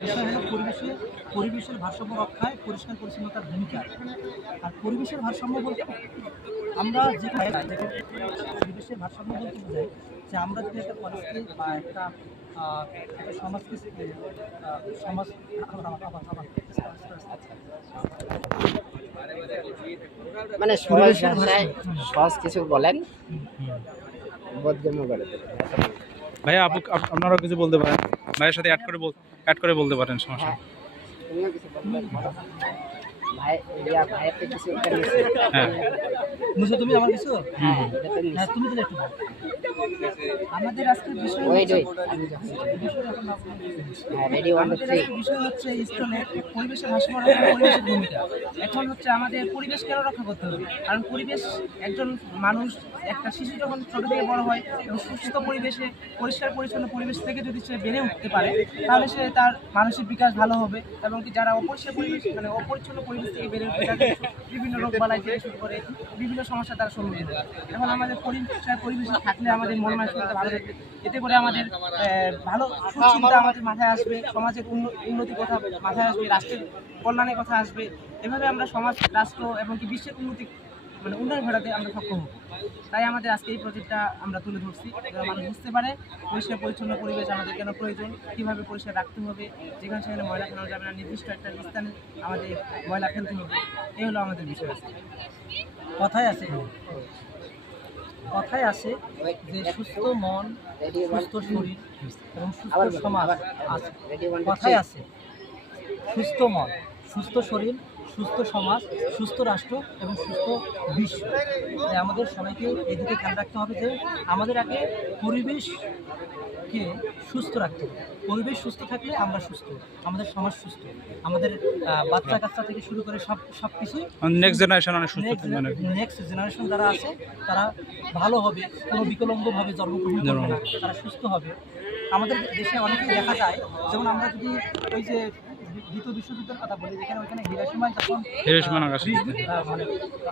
বিষয় হলো পরিবেশে পরিবেশের ভারসাম্য রক্ষায় পরিষ্কার পরিচ্ছন্নতার ভূমিকা। আর পরিবেশের ভারসাম্য বলতে আমরা যে পরিবেশের ভারসাম্য বলতে বোঝাই যে আমরা যদি একটা পরিস্থিতি বা একটা একটা সমাজকে সমাজ মানে সহজ পরিবেশের সহজ কিছু বলেন। বোধগম্য করে ভাইয়া আপু আপ- কিছু বলতে পারেন। ভাইয়ের সাথে অ্যাড করে অ্যাড করে বলতে পারেন সমস্যা ইয়া হ্যাঁ। বুঝছ তুমি আমার কিছু? হ্যাঁ তো। হ্যাঁ তুমি তাহলে একটু। আমাদের আজকের বিষয় ওয়েট রেডি ওয়ান টু আমাদের থ্রি বিষয় হচ্ছে স্থলে পরিবেশের ভারসাম্য পরিবেশের ভূমিকা। এখন হচ্ছে আমাদের পরিবেশ কেন রক্ষা করতে হবে? কারণ পরিবেশ একজন মানুষ একটা শিশু যখন ছোট থেকে বড় হয় এবং সুস্থ পরিবেশে পরিষ্কার পরিচ্ছন্ন পরিবেশ থেকে যদি সে বেড়ে উঠতে পারে তাহলে সে তার মানসিক বিকাশ ভালো হবে। এবং কি যারা অপরিষ্কার পরিবেশ মানে অপরিচ্ছন্ন পরিবেশ থেকে বেড়ে উঠবে তাদের বিভিন্ন রোগ বালাই থেকে শুরু করে বিভিন্ন সমস্যা তারা সম্মুখীন হয় এখন আমাদের পরিষ্কার পরিবেশে থাকলে আমাদের মন মানসিকতা ভালো থাকবে এতে করে আমাদের ভালো সুচিন্তা আমাদের মাথায় আসবে সমাজের উন্ন- উন্নতি কথা মাথায় আসবে রাষ্ট্রের কল্যাণের কথা আসবে। এভাবে আমরা সমাজ রাষ্ট্র এবং কি বিশ্বের উন্নতি মানে উন্নয়ন ঘটাতে আমরা সক্ষম হব। তাই আমাদের আজকে এই প্রজেক্টটা আমরা তুলে ধরছি। মানুষ বুঝতে পারে পরিষ্কার পরিচ্ছন্ন পরিবেশ আমাদের কেন প্রয়োজন কীভাবে পরিষ্কার রাখতে হবে যেখানে সেখানে ময়লা ফেলানো যাবে না নির্দিষ্ট একটা স্থানে আমাদের ময়লা ফেলতে হবে। এই হলো আমাদের বিষয় কথায় আছে। কথায় আছে যে সুস্থ মন সুস্থ শরীর এবং সুস্থ সমাজ আছে। কথায় আছে সুস্থ মন সুস্থ শরীর সুস্থ সমাজ সুস্থ রাষ্ট্র এবং সুস্থ বিশ্ব। তাই আমাদের সবাইকে এদিকে খেয়াল রাখতে হবে যে আমাদের আগে পরিবেশকে সুস্থ রাখতে হবে। পরিবেশ সুস্থ থাকলে আমরা সুস্থ আমাদের সমাজ সুস্থ আমাদের বাচ্চা কাচ্চা থেকে শুরু করে সব সব কিছুই নেক্সট জেনারেশন অনেক সুস্থ নেক্সট জেনারেশন যারা আছে তারা ভালো হবে কোনো বিকলঙ্গভাবে জন্মগ্রহণ করবে না তারা সুস্থ হবে। আমাদের দেশে অনেকেই দেখা যায় যেমন আমরা যদি ওই যে দ্বিতীয় বিশ্বযুদ্ধের কথা বলি যেখানে ওইখানে হিরোশিমায় যখন হিরোশিমা নাগাসাকি। মানে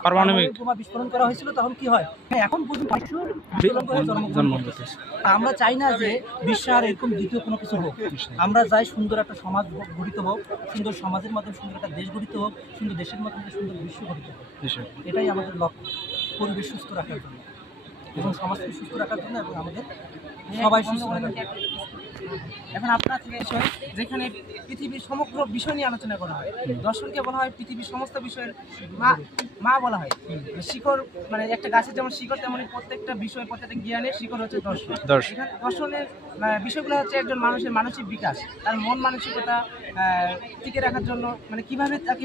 পারমাণবিক। বোমা বিস্ফোরণ করা হয়েছিল তখন কি হয়? হ্যাঁ, এখন পর্যন্ত জন্ম আমরা চাই না যে বিশ্বে আর এরকম দ্বিতীয় কোনো কিছু হোক। আমরা চাই সুন্দর একটা সমাজ গঠিত হোক সুন্দর সমাজের মাধ্যমে সুন্দর একটা দেশ গঠিত হোক সুন্দর দেশের মাধ্যমে সুন্দর বিশ্ব গঠিত হোক। এটাই আমাদের লক্ষ্য পরিবেশ সুস্থ রাখার জন্য। এবং সমাজকে সুস্থ রাখার জন্য এবং আমাদের সবাই সুস্থ রাখার জন্য। এখন আপনার থেকে বিষয় যেখানে পৃথিবীর সমগ্র বিষয় নিয়ে আলোচনা করা হয় দর্শনকে বলা হয় পৃথিবীর সমস্ত বিষয়ের মা মা বলা হয় শিকড় মানে একটা গাছের যেমন শিকড় তেমনই প্রত্যেকটা বিষয় প্রত্যেকটা জ্ঞানের শিকড় হচ্ছে দর্শন। এখানে দর্শনের বিষয়গুলো হচ্ছে একজন মানুষের মানসিক বিকাশ তার মন মানসিকতা টিকে রাখার জন্য মানে কীভাবে তাকে